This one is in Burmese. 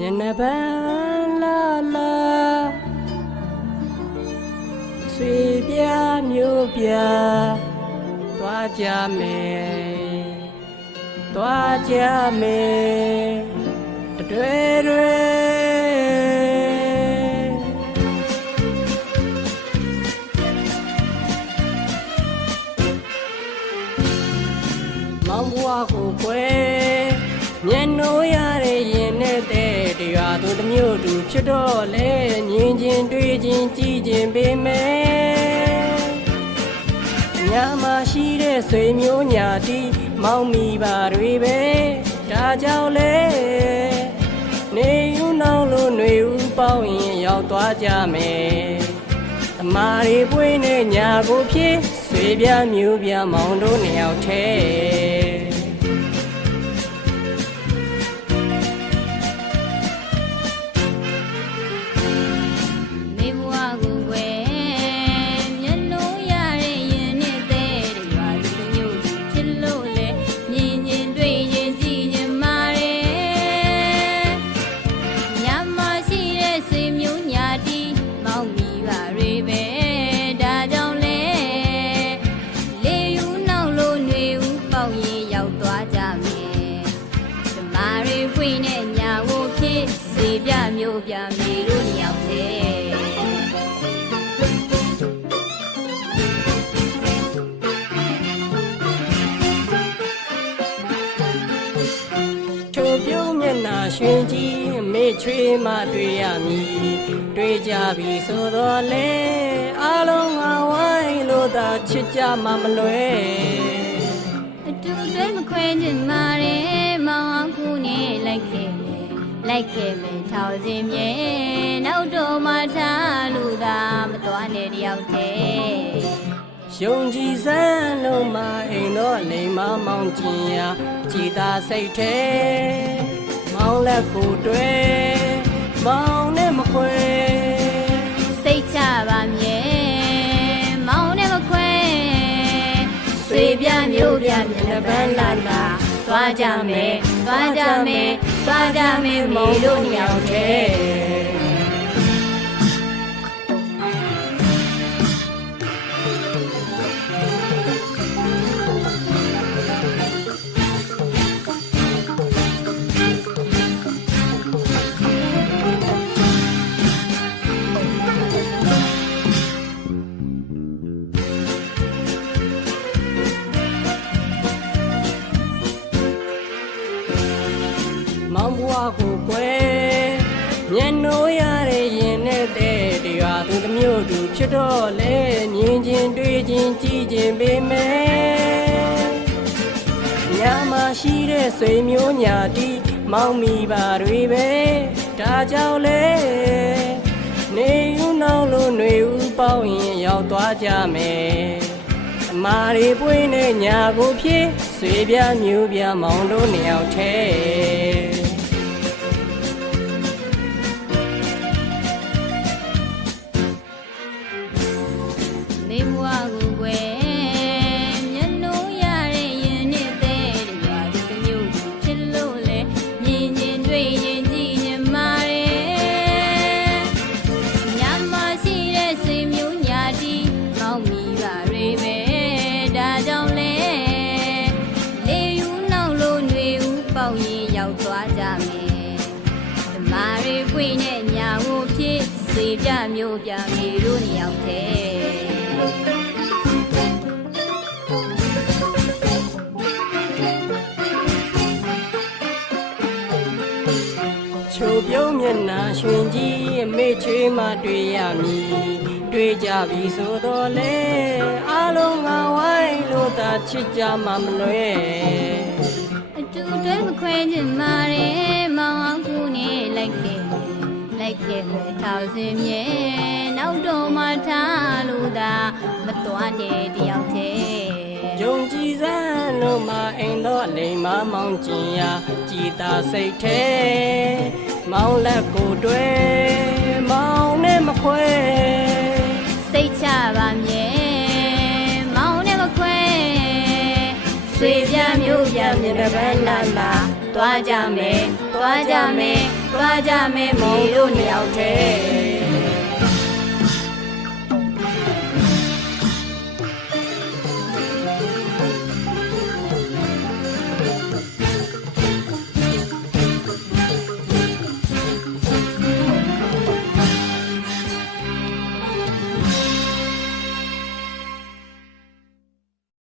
nhẹ ban la la suy bia miu bia toa cha mẹ đuê đuê mong qua cô quê nhân núi để yên để đi vào tôi nhiều đủ chưa đó lẽ nhìn nhìn tuy nhìn chỉ nhìn bên mẹ nhà mà xí để xây miếu nhà đi mong mi bà đuôi bé cha cháu lẽ nếu nào luôn nếu bao nhiêu giàu toa cha mẹ mà đi quên nhà cô phía suy bia miếu bia mong đồ nghèo thếပြမေလို့ညောင်သေးချိုပြုံးမျက်နှာရွှင်ကြီးမေ့ချွေးမှတွေ့ရမည်တွေ့ကြပြီဆိုတော့လေအားလုံးငါဝိုင်းလို့သာချစ်ကြမှမလွယ်အတူတွဲမခွဲချင်မာတယ်မောင်အောင်ခုနေလိုက်ခဲ့မယ်ထောင်စင်မြဲနောက်တော့မှထားလို့သာမတော်နဲ့တယောက်တည်းယုံကြည်စမ်းလို့မအိမ်တော့လိမ်မမောင်းကျင်ရာကြည်သာစိတ်ထဲမောင်းလက်ကိုတွဲမောင်းနဲ့မခွဲစိတ်ချပါမြဲမောင်းနဲ့မခွဲဆွေပြမျိုးပြမျက်နှာပန်းလာလာသွားကြမယ်မေလို့ညောင်တဲ့မောင်ဘွားကိုကွယ်ညနိုးရတဲ့ရင်နဲ့တဲ့တရားသူမျိုးတူဖြစ်တော့လေမြင်ချင်းတွေ့ချင်းကြည်ချင်းပေးမယ်ညာမရှိတဲ့ဆွေမျိုးညာတီးမောင်မိပါတွေပဲဒါကြောင့်လေနေဦးနောက်လို့ຫນွေဦးပေါင်းရင်ရောက်သွားကြမယ်အမာရီပွင့်နဲ့ညာကိုဖြစ်ဆွေပြမျိုးပြမောင်တို့နှစ်ယောက်ထဲစေပြမျိုးပြမေလို့ညောင်သေးချိုပြုံးမျက်နှာရွှင်ကြီးမေ့ချွေးမှတွေ့ရမည်တွေ့ကြပြီဆိုတော့လေအားလုံးငါဝိုင်းလို့သာချစ်ကြမှမလွယ်အတူတွဲမခွဲချင်မာတယ်မောင်အောင်ခုနေလိုက်ခဲ့မယ်ထောင်စင်မြဲနောက်တော့မှထားလို့သာမတော်နဲ့တယောက်တည်းယုံကြည်စမ်းလို့မအိမ်တော့လိမ်မမောင်းကျင်ရာကြည်သာစိတ်ထဲမောင်းလက်ကိုတွဲမောင်းနဲ့မခွဲစိတ်ချပါမြဲမောင်းနဲ့မခွဲဆွေပြမျိုးပြမျက်နှာပန်းလာလာသွားကြမယ် သွားကြမယ်မေတို့နှစ်ယောက်တည်း